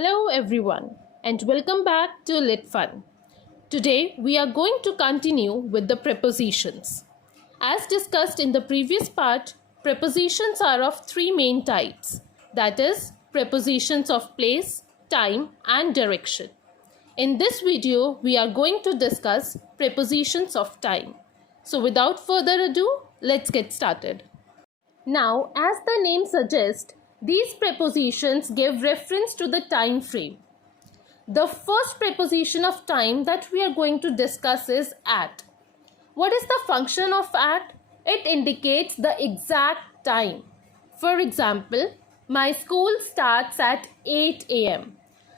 Hello everyone and welcome back to LitFun. Today we are going to continue with the prepositions. As discussed in the previous part, prepositions are of three main types, that is, prepositions of place, time and direction. In this video we are going to discuss prepositions of time. So without further ado, let's get started. Now, as the name suggests, these prepositions give reference to the time frame. The first preposition of time that we are going to discuss is at. What is the function of at? It indicates the exact time. For example, my school starts at 8 a.m.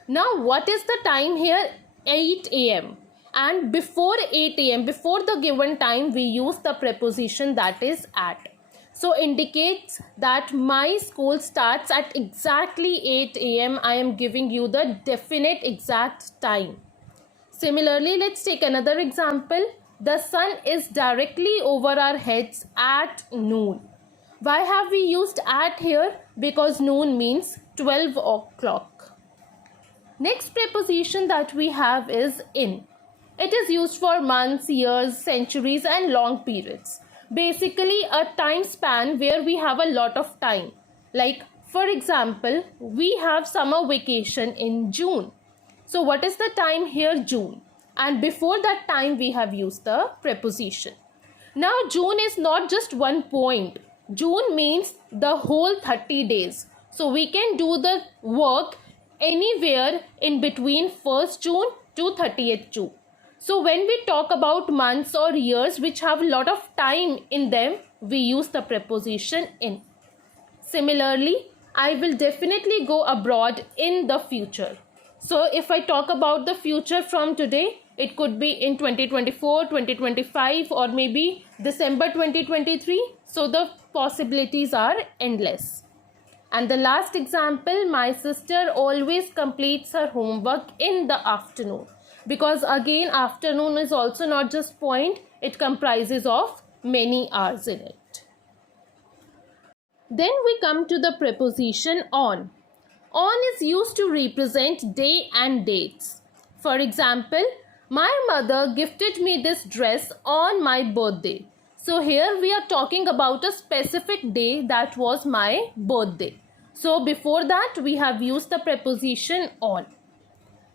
Now, what is the time here? 8 a.m. And before 8 a.m., before the given time, we use the preposition that is at. So indicates that my school starts at exactly 8 a.m. I am giving you the definite exact time. Similarly, let's take another example. The sun is directly over our heads at noon. Why have we used at here? Because noon means 12 o'clock. Next preposition that we have is in. It is used for months, years, centuries and long periods. Basically a time span where we have a lot of time. Like for example, we have summer vacation in June. So what is the time here? June. And before that time we have used the preposition. Now June is not just one point. June means the whole 30 days. So we can do the work anywhere in between 1st June to 30th June. So when we talk about months or years which have a lot of time in them, we use the preposition in. Similarly, I will definitely go abroad in the future. So if I talk about the future from today, it could be in 2024, 2025 or maybe December 2023. So the possibilities are endless. And the last example, my sister always completes her homework in the afternoon. Because again, afternoon is also not just point, it comprises of many hours in it. Then we come to the preposition on. On is used to represent day and dates. For example, my mother gifted me this dress on my birthday. So here we are talking about a specific day that was my birthday. So before that we have used the preposition on.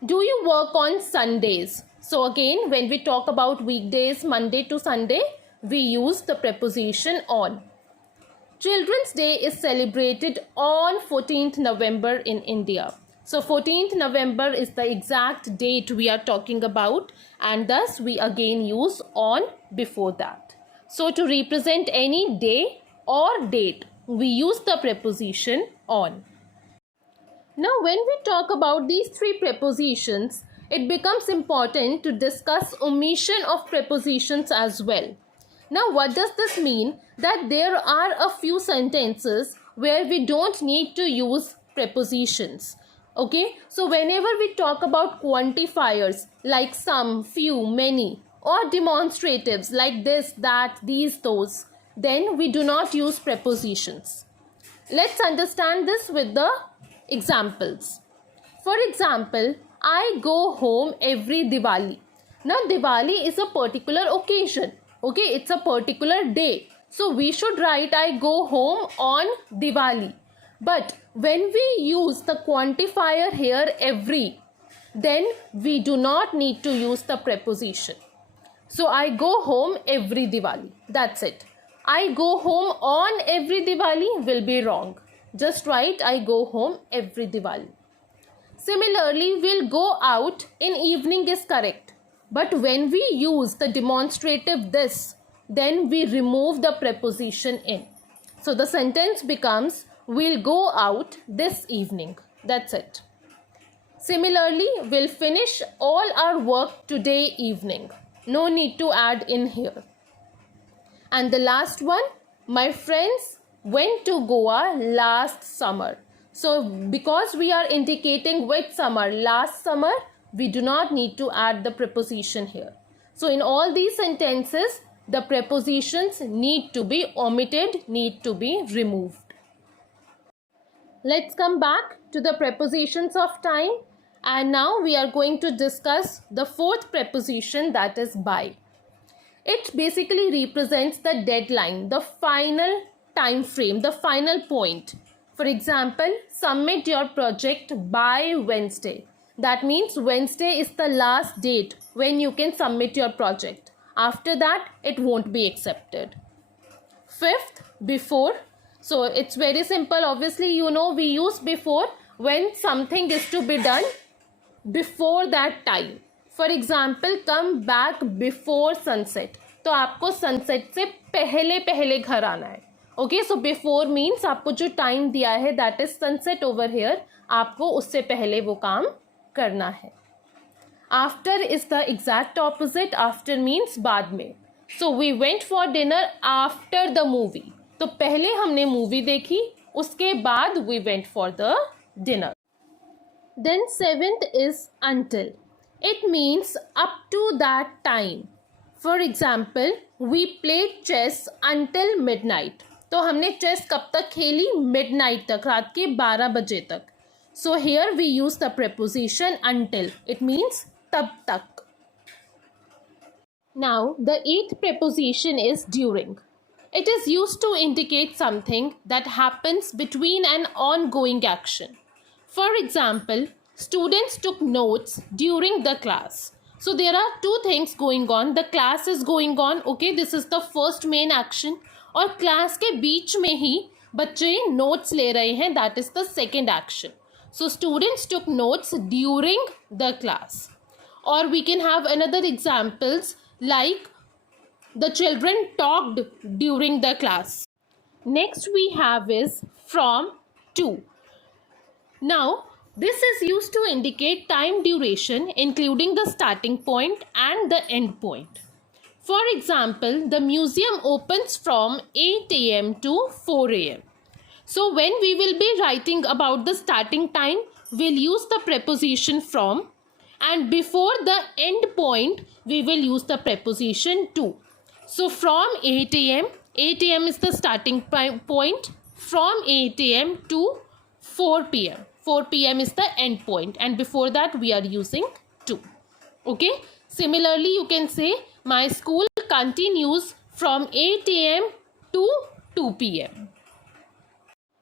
Do you work on Sundays? So again, when we talk about weekdays, Monday to Sunday, we use the preposition on. Children's Day is celebrated on 14th November in India. So 14th November is the exact date we are talking about, and thus we again use on before that. So to represent any day or date, we use the preposition on. Now, when we talk about these three prepositions, it becomes important to discuss omission of prepositions as well. Now, what does this mean? That there are a few sentences where we don't need to use prepositions. Okay, so whenever we talk about quantifiers like some, few, many, or demonstratives like this, that, these, those, then we do not use prepositions. Let's understand this with the examples. For example, I go home every Diwali. Now Diwali is a particular occasion. Okay, it's a particular day. So we should write I go home on Diwali. But when we use the quantifier here every, then we do not need to use the preposition. So I go home every Diwali. That's it. I go home on every Diwali will be wrong. Just write I go home every Diwali. Similarly, we'll go out in evening is correct. But when we use the demonstrative this, then we remove the preposition in. So the sentence becomes we'll go out this evening. That's it. Similarly, we'll finish all our work today evening. No need to add in here. And the last one, my friends went to Goa last summer. So because we are indicating which summer, last summer, we do not need to add the preposition here. So in all these sentences, the prepositions need to be omitted, need to be removed. Let's come back to the prepositions of time, and now we are going to discuss the fourth preposition, that is by. It basically represents the deadline, the final time frame, the final point. For example, submit your project by Wednesday. That means Wednesday is the last date when you can submit your project. After that, it won't be accepted. Fifth, before. So it's very simple. Obviously, you know we use before when something is to be done before that time. For example, come back before sunset. तो आपको sunset से पहले पहले घर आना है. Okay, so before means आपको जो time दिया है that is sunset over here, आपको उससे पहले वो काम करना है. After is the exact opposite. After means बाद में. So we went for dinner after the movie. तो पहले हमने मूवी देखी, उसके बाद we went for the dinner. Then seventh is until. It means up to that time. For example, we played chess until midnight. तो हमने chess कब तक खेली? Midnight तक, रात के 12 बजे तक. So here we use the preposition until. It means तब तक. Now the eighth preposition is during. It is used to indicate something that happens between an ongoing action. For example, students took notes during the class. So there are two things going on. The class is going on. Okay, this is the first main action. और class के बीच में ही बच्चे notes ले रहे हैं. That is the second action. So students took notes during the class. Or we can have another examples like the children talked during the class. Next we have is from to. Now this is used to indicate time duration including the starting point and the end point. For example, the museum opens from 8 a.m. to 4 a.m. So when we will be writing about the starting time, we'll use the preposition from, and before the end point we will use the preposition to. So from 8 a.m. 8 a.m. is the starting point. From 8 a.m. to 4 p.m. 4 p.m. is the end point, and before that we are using to. Okay. Similarly, you can say my school continues from 8 a.m. to 2 p.m.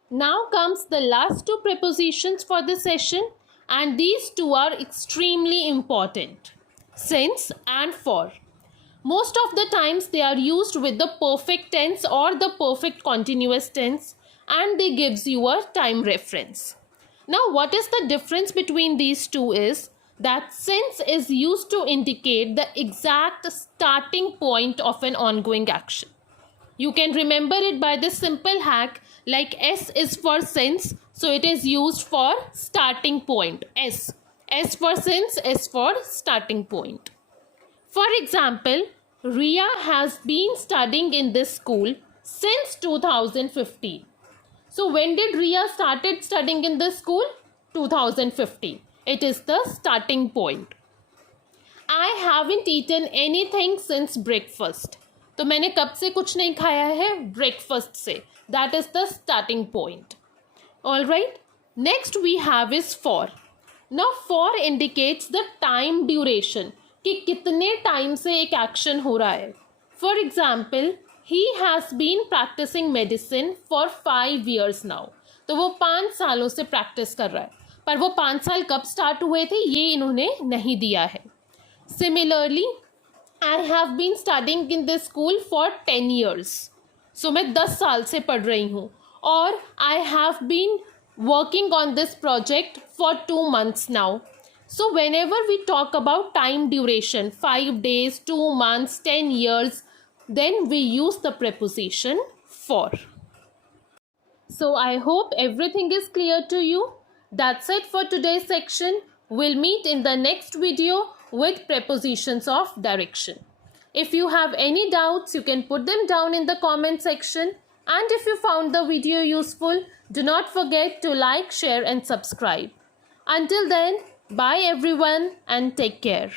Now comes the last two prepositions for the session, and these two are extremely important. Since and for. Most of the times they are used with the perfect tense or the perfect continuous tense, and they gives you a time reference. Now what is the difference between these two is that since is used to indicate the exact starting point of an ongoing action. You can remember it by this simple hack, like S is for since, so it is used for starting point. S for since, S for starting point. For example, Ria has been studying in this school since 2015. So when did Ria started studying in this school? 2015. It is the starting point. I haven't eaten anything since breakfast. तो मैंने कब से कुछ नहीं खाया है? Breakfast से. That is the starting point. Alright. Next we have is for. Now for indicates the time duration. कि कितने टाइम से एक एक्शन हो रहा है. For example, he has been practicing medicine for 5 years now. तो वो 5 सालों से प्रैक्टिस कर रहा है, पर वो 5 साल कब स्टार्ट हुए थे ये इन्होंने नहीं दिया है. Similarly, I have been studying in this school for 10 years. So मैं 10 साल से पढ़ रही हूँ. और I have been working on this project for 2 months now. So whenever we talk about time duration, 5 days, 2 months, 10 years, then we use the preposition for. So I hope everything is clear to you. That's it for today's section. We'll meet in the next video with prepositions of direction. If you have any doubts, you can put them down in the comment section. And if you found the video useful, do not forget to like, share and subscribe. Until then, bye everyone and take care.